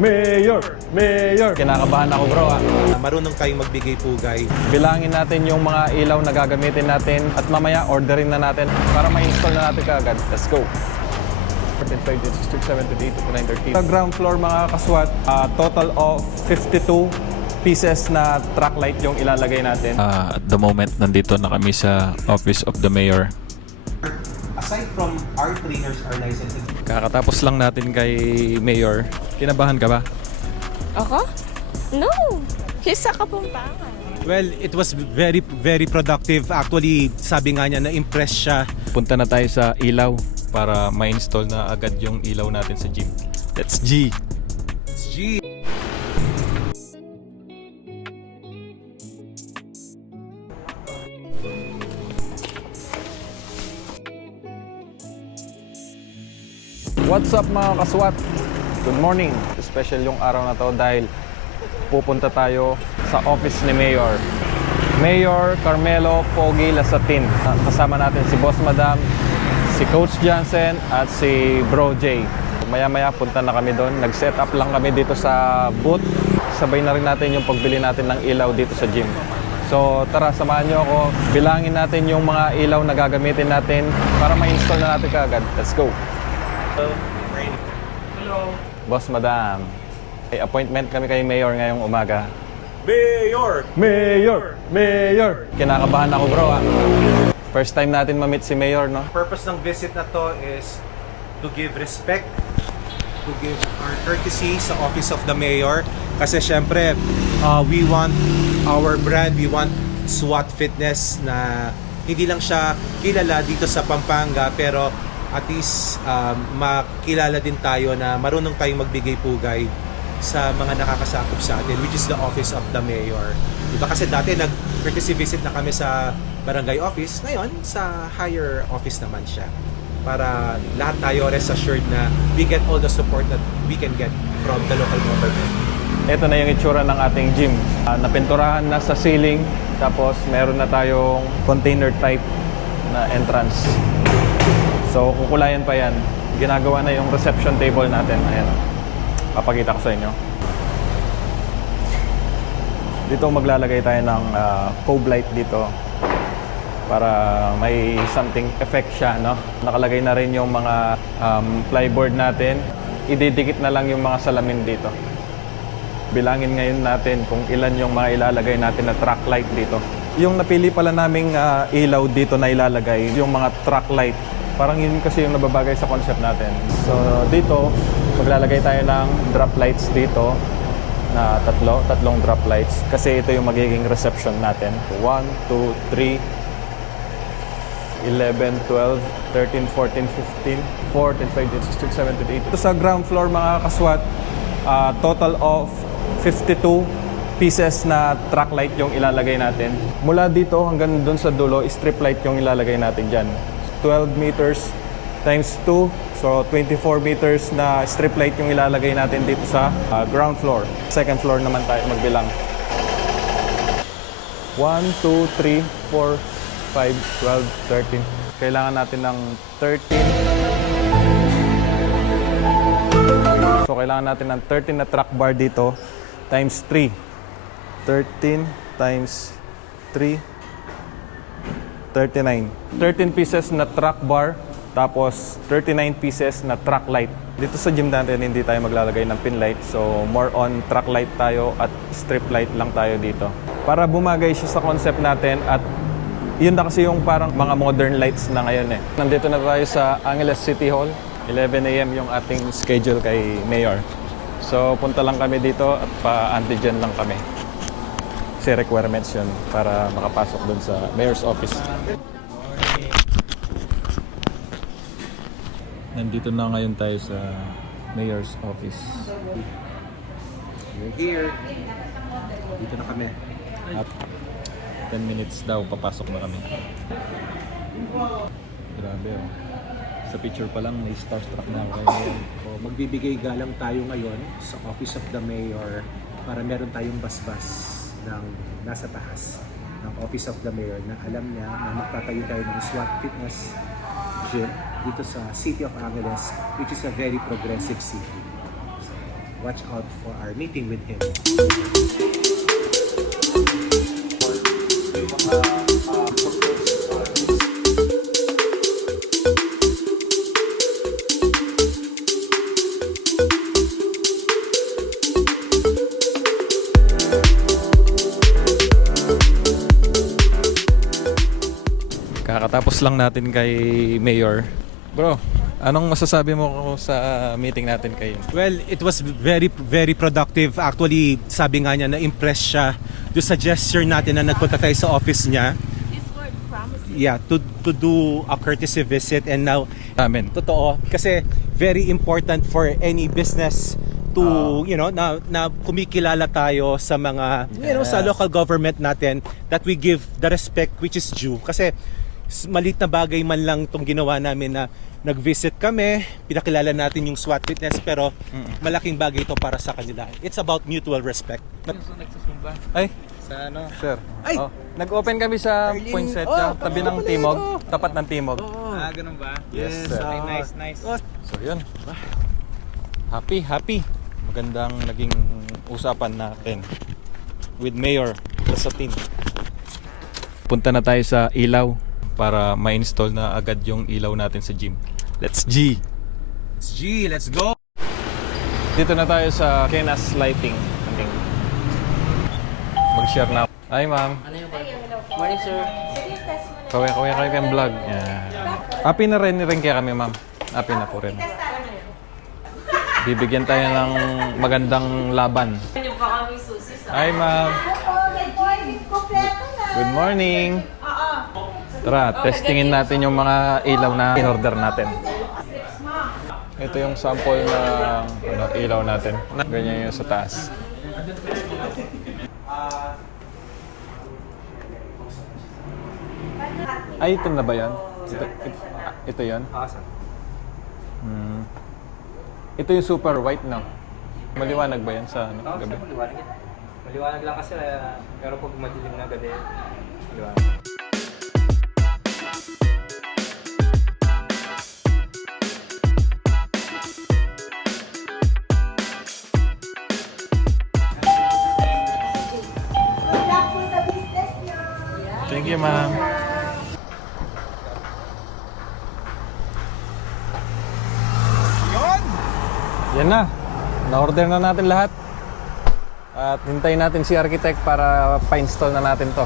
Mayor! Mayor! Kinakabahan ako bro ah. Marunong kayong magbigay pugay. Bilangin natin yung mga ilaw na gagamitin natin at mamaya orderin na natin para ma-install na natin kaagad. Let's go! 14, 15, 16, 17, 18, 19, 30. Sa ground floor mga kaswat, total of 52 pieces na track light yung ilalagay natin. At the moment, nandito na kami sa Office of the Mayor. Aside from our trainers are licensed. Kakatapos lang natin kay Mayor. Kinabahan ka ba? Ako? No! He's sa Kapampangan. Well, it was very productive. Actually, sabi nga niya, na-impress siya. Punta na tayo sa ilaw para ma-install na agad yung ilaw natin sa gym. Let's G! G. What's up mga kaswat? Good morning! Special yung araw na to dahil pupunta tayo sa office ni Mayor. Mayor Carmelo Pogi Lasatin. Kasama natin si Boss Madam, si Coach Jansen at si Bro J. Maya-maya punta na kami doon. Nag-set up lang kami dito sa booth. Sabay na rin natin yung pagbili natin ng ilaw dito sa gym. So tara, samahan nyo ako. Bilangin natin yung mga ilaw na gagamitin natin para ma-install na natin kaagad. Let's go! Hello. Boss Madam, may appointment kami kay Mayor ngayong umaga. Mayor! Mayor! Mayor! Kinakabahan ako bro ah. First time natin ma-meet si Mayor, no? Purpose ng visit na to is to give respect, to give our courtesy sa Office of the Mayor. Kasi syempre, we want our brand, we want SWAT Fitness na hindi lang siya kilala dito sa Pampanga, pero at least makilala din tayo na marunong tayong magbigay pugay sa mga nakakasakop sa atin, which is the Office of the Mayor. Diba kasi dati nag-courtesy visit na kami sa barangay office, ngayon sa higher office naman siya. Para lahat tayo rest assured na we get all the support that we can get from the local government. Ito na yung itsura ng ating gym. Napinturahan na sa ceiling, tapos meron na tayong container type na entrance. So kukulayan pa yan. Ginagawa na yung reception table natin. Ayan. Papakita ko sa inyo. Dito maglalagay tayo ng cove light dito para may something effect siya, no? Nakalagay na rin yung mga plyboard natin. Ididikit na lang yung mga salamin dito. Bilangin ngayon natin kung ilan yung mga ilalagay natin na track light dito. Yung napili pala naming ilaw dito na ilalagay, yung mga track light. Parang yun kasi yung nababagay sa concept natin. So dito, maglalagay tayo ng drop lights dito na tatlong drop lights. Kasi ito yung magiging reception natin. 1, 2, 3, 11, 12, 13, 14, 15, 14, 15, 16, 17, 18. Ito sa ground floor mga kaswat, total of 52 pieces na track light yung ilalagay natin. Mula dito hanggang doon sa dulo, strip light yung ilalagay natin dyan. 12 meters times 2, so 24 meters na strip light yung ilalagay natin dito sa ground floor. Second floor naman tayo magbilang. 1, 2, 3, 4, 5, 12, 13. Kailangan natin ng 13. So kailangan natin ng 13 na track bar dito times 3. 13 times 3, 39. 13 pieces na track bar, tapos 39 pieces na track light. Dito sa gym natin, hindi tayo maglalagay ng pin light. So, more on track light tayo at strip light lang tayo dito. Para bumagay siya sa concept natin at yun na kasi yung parang mga modern lights na ngayon eh. Nandito na tayo sa Angeles City Hall. 11 a.m. yung ating schedule kay Mayor. So, punta lang kami dito at pa-antigen lang kami. Kasi requirements yun para makapasok dun sa Mayor's office. Nandito na ngayon tayo sa Mayor's office. We're here. Dito na kami. At 10 minutes daw, papasok na kami. Grabe oh. Sa picture pa lang, may starstruck na ako ngayon. So, magbibigay galang tayo ngayon sa Office of the Mayor para meron tayong basbas ng nasa taas ng Office of the Mayor na alam niya na magtatayo tayo ng SWAT Fitness Gym dito sa City of Angeles, which is a very progressive city. watch out for our meeting with him. Kakatapos lang natin kay Mayor. Bro, anong masasabi mo sa meeting natin kay? Well, it was very very productive. Actually, sabi nga niya na-impress siya doon sa gesture natin na nagpunta tayo sa office niya. This word promising. Yeah, to do a courtesy visit, and now Amen. totoo kasi very important for any business to na kumikilala tayo sa mga sa local government natin, that we give the respect which is due, kasi malit na bagay man lang tong ginawa namin na nag-visit kami, pinakilala natin yung SWAT witness, pero malaking bagay ito para sa kanila. It's about mutual respect. Ay, Sa ano? sir. Ay! Oh, nag-open kami sa Poinsettia, tabi ng Timog, tapat ng Timog. Ganun ba? Yes, sir. Ay, nice. So yun. Happy. Magandang naging usapan natin with Mayor Lasatin. Punta na tayo sa ilaw para ma-install na agad yung ilaw natin sa gym. Let's G! Let's go! Dito na tayo sa Kenas Lighting. Mag-share na. Hi, ma'am. Morning, sir. Kaway kayong vlog. Yan. Happy na rin kaya kami, ma'am. Happy na po rin. Bibigyan tayo ng magandang laban. Hi, ma'am. Good morning. Tara, testingin natin yung mga ilaw na in-order natin. Ito yung sample na ilaw natin. Ganyan yung sa taas. Ay, ito na ba yan? Ito yan? Ito yung super white na. Maliwanag ba yan sa gabi? Maliwanag yan. Maliwanag lang kasi, pero pag madilim na gabi, maliwanag. Thank you, ma'am. Yan na. Na-order na natin lahat. At hintayin natin si architect para pa-install na natin to.